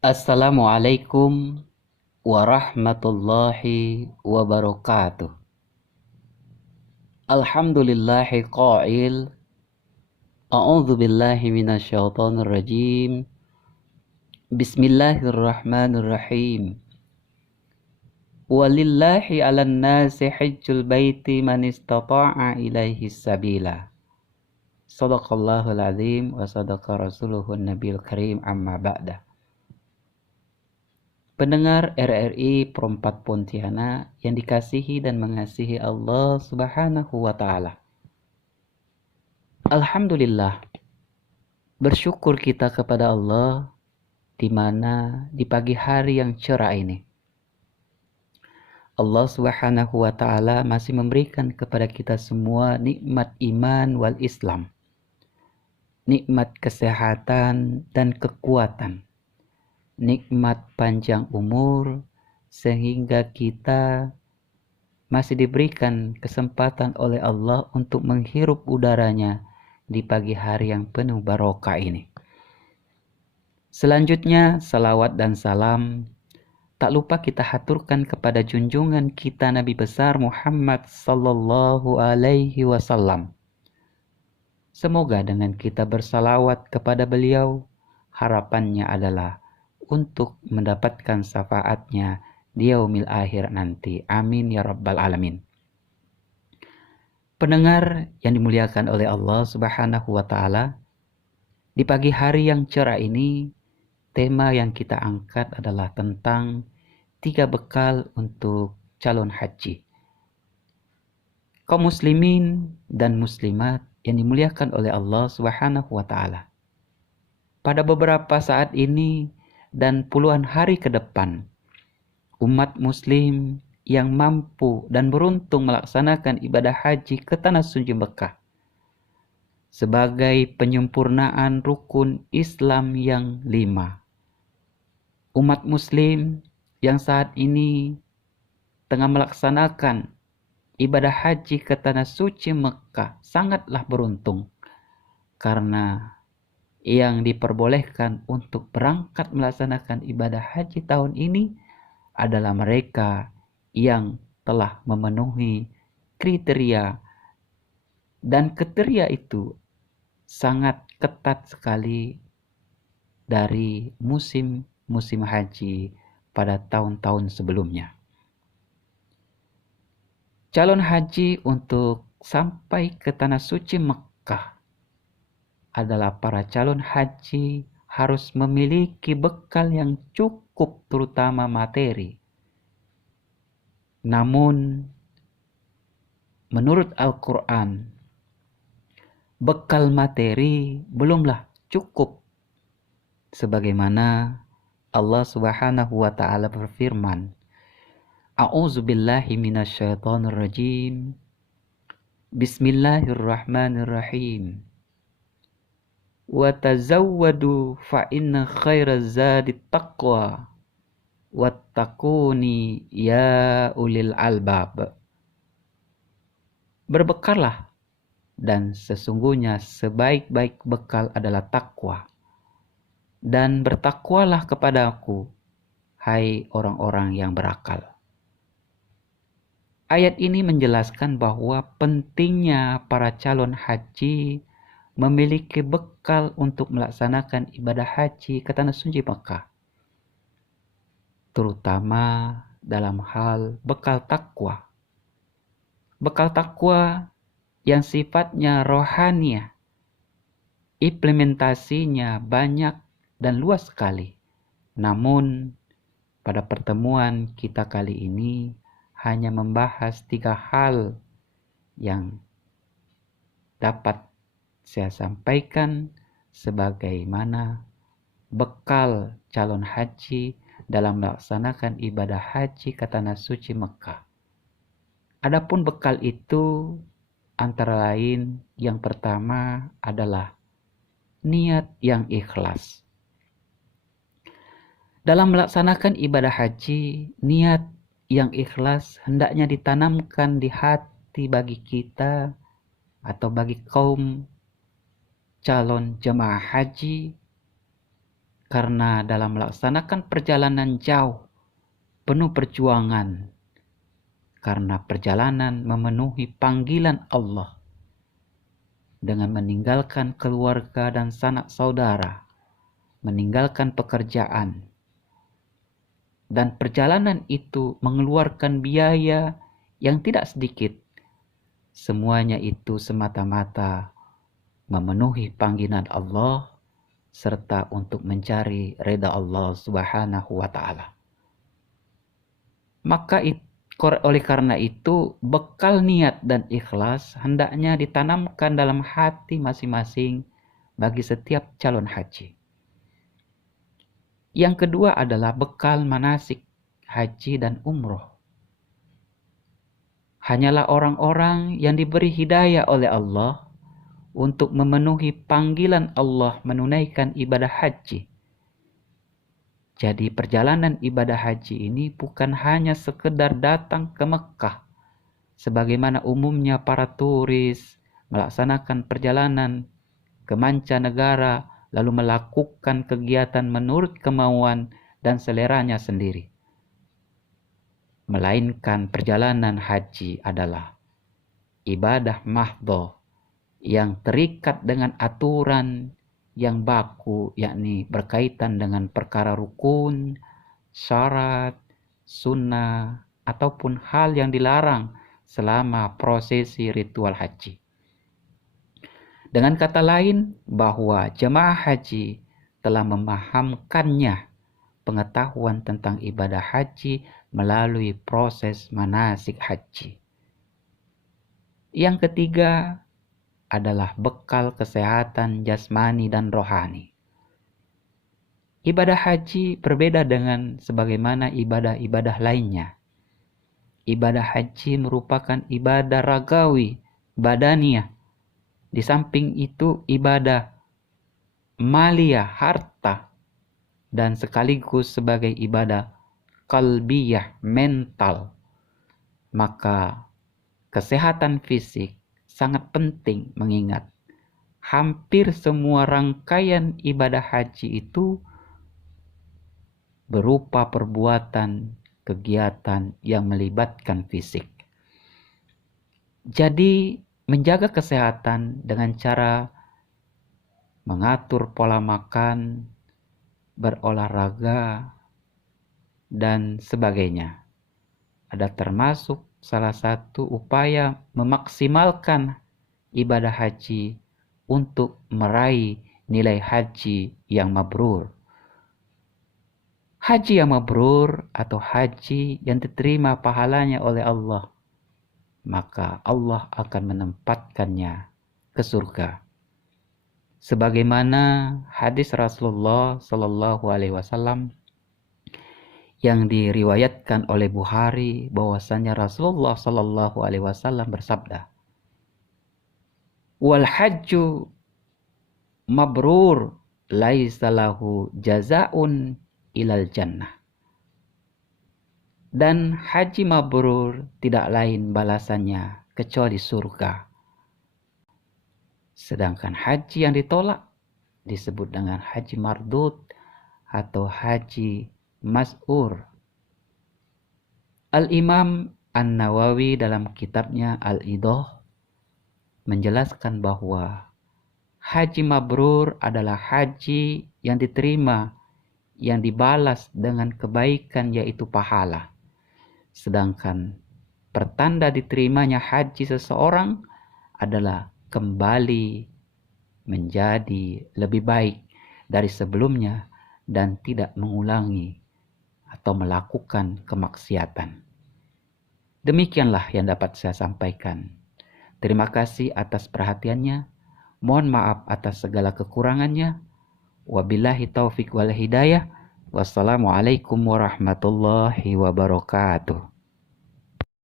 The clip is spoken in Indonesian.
Assalamualaikum warahmatullahi wabarakatuh. Alhamdulillahi qail. A'udzu billahi minasyaitonir rajim. Bismillahirrahmanirrahim. Walillahi 'alan nasi hajjul baiti man istata'a ilaihi sabila. Shadaqallahul azim wa sadaqa rasuluhun nabiyul karim amma ba'da. Pendengar RRI Perempat Pontianak yang dikasihi dan mengasihi Allah Subhanahu wa Ta'ala. Alhamdulillah, bersyukur kita kepada Allah di mana di pagi hari yang cerah ini Allah Subhanahu wa Ta'ala masih memberikan kepada kita semua nikmat iman wal Islam, nikmat kesehatan dan kekuatan, nikmat panjang umur, sehingga kita masih diberikan kesempatan oleh Allah untuk menghirup udaranya di pagi hari yang penuh barokah ini. Selanjutnya, salawat dan salam tak lupa kita haturkan kepada junjungan kita Nabi besar Muhammad sallallahu alaihi wasallam. Semoga dengan kita bersalawat kepada beliau, harapannya adalah untuk mendapatkan syafaatnya di yaumil akhir nanti. Amin ya rabbal alamin. Pendengar yang dimuliakan oleh Allah Subhanahu wa Ta'ala, di pagi hari yang cerah ini, tema yang kita angkat adalah tentang 3 bekal untuk calon haji. Kaum muslimin dan muslimat yang dimuliakan oleh Allah Subhanahu wa Ta'ala. Pada beberapa saat ini dan puluhan hari ke depan, umat muslim yang mampu dan beruntung melaksanakan ibadah haji ke tanah suci Mekah sebagai penyempurnaan rukun Islam yang 5. Umat muslim yang saat ini tengah melaksanakan ibadah haji ke tanah suci Mekah sangatlah beruntung, karena yang diperbolehkan untuk berangkat melaksanakan ibadah haji tahun ini adalah mereka yang telah memenuhi kriteria, dan kriteria itu sangat ketat sekali dari musim haji pada tahun-tahun sebelumnya. Calon haji untuk sampai ke tanah suci Mekah adalah para calon haji harus memiliki bekal yang cukup, terutama materi. Namun menurut Al-Quran, bekal materi belumlah cukup, sebagaimana Allah Subhanahu wa Ta'ala berfirman, A'udzu billahi minasyaitonir rajim. Bismillahirrahmanirrahim. Wa tazawwadu fa inna khairaz zadi taqwa wattaquni ya ulil albab. Berbekallah, dan sesungguhnya sebaik-baik bekal adalah takwa. Dan bertakwalah kepadaku, hai orang-orang yang berakal. Ayat ini menjelaskan bahwa pentingnya para calon haji memiliki bekal untuk melaksanakan ibadah haji ke tanah suci Mekah, terutama dalam hal bekal takwa. Bekal takwa yang sifatnya rohaniah, implementasinya banyak dan luas sekali. Namun pada pertemuan kita kali ini hanya membahas 3 hal yang dapat saya sampaikan sebagaimana bekal calon haji dalam melaksanakan ibadah haji ke tanah suci Mekah. Adapun bekal itu antara lain, yang pertama adalah niat yang ikhlas. Dalam melaksanakan ibadah haji, niat yang ikhlas hendaknya ditanamkan di hati bagi kita atau bagi kaum calon jemaah haji, Karena dalam melaksanakan perjalanan jauh, penuh perjuangan, karena perjalanan memenuhi panggilan Allah dengan meninggalkan keluarga dan sanak saudara, meninggalkan pekerjaan, dan perjalanan itu mengeluarkan biaya yang tidak sedikit. Semuanya itu semata-mata memenuhi panggilan Allah serta untuk mencari reda Allah Subhanahu wa Ta'ala. Maka oleh karena itu, bekal niat dan ikhlas hendaknya ditanamkan dalam hati masing-masing bagi setiap calon haji. Yang kedua adalah bekal manasik haji dan umroh. Hanyalah orang-orang yang diberi hidayah oleh Allah untuk memenuhi panggilan Allah menunaikan ibadah haji. Jadi perjalanan ibadah haji ini bukan hanya sekedar datang ke Mekah, sebagaimana umumnya para turis melaksanakan perjalanan ke mancanegara lalu melakukan kegiatan menurut kemauan dan seleranya sendiri. Melainkan perjalanan haji adalah ibadah mahdhah yang terikat dengan aturan yang baku, yakni berkaitan dengan perkara rukun, syarat, sunnah, ataupun hal yang dilarang selama prosesi ritual haji. Dengan kata lain, bahwa jemaah haji telah memahamkannya pengetahuan tentang ibadah haji melalui proses manasik haji. Yang ketiga adalah bekal kesehatan jasmani dan rohani. Ibadah haji berbeda dengan sebagaimana ibadah-ibadah lainnya. Ibadah haji merupakan ibadah ragawi, badaniyah. Di samping itu ibadah maliyah, harta, dan sekaligus sebagai ibadah qalbiyah, mental. Maka kesehatan fisik sangat penting, mengingat hampir semua rangkaian ibadah haji itu berupa perbuatan kegiatan yang melibatkan fisik. Jadi menjaga kesehatan dengan cara mengatur pola makan, berolahraga, dan sebagainya ada termasuk salah satu upaya memaksimalkan ibadah haji untuk meraih nilai haji yang mabrur. Haji yang mabrur atau haji yang diterima pahalanya oleh Allah, maka Allah akan menempatkannya ke surga. Sebagaimana hadis Rasulullah Sallallahu Alaihi Wasallam yang diriwayatkan oleh Bukhari, bahwasanya Rasulullah Sallallahu Alaihi Wasallam bersabda, "Wal hajju mabrur laisa lahu jazaun ilal jannah." Dan haji mabrur tidak lain balasannya kecuali surga. Sedangkan haji yang ditolak disebut dengan haji mardud atau haji mas'ur. Al-Imam An-Nawawi dalam kitabnya Al-Idah menjelaskan bahwa haji mabrur adalah haji yang diterima, yang dibalas dengan kebaikan yaitu pahala. Sedangkan pertanda diterimanya haji seseorang adalah kembali menjadi lebih baik dari sebelumnya dan tidak mengulangi atau melakukan kemaksiatan. Demikianlah yang dapat saya sampaikan. Terima kasih atas perhatiannya. Mohon maaf atas segala kekurangannya. Wabillahi taufik wal hidayah. Wassalamualaikum warahmatullahi wabarakatuh.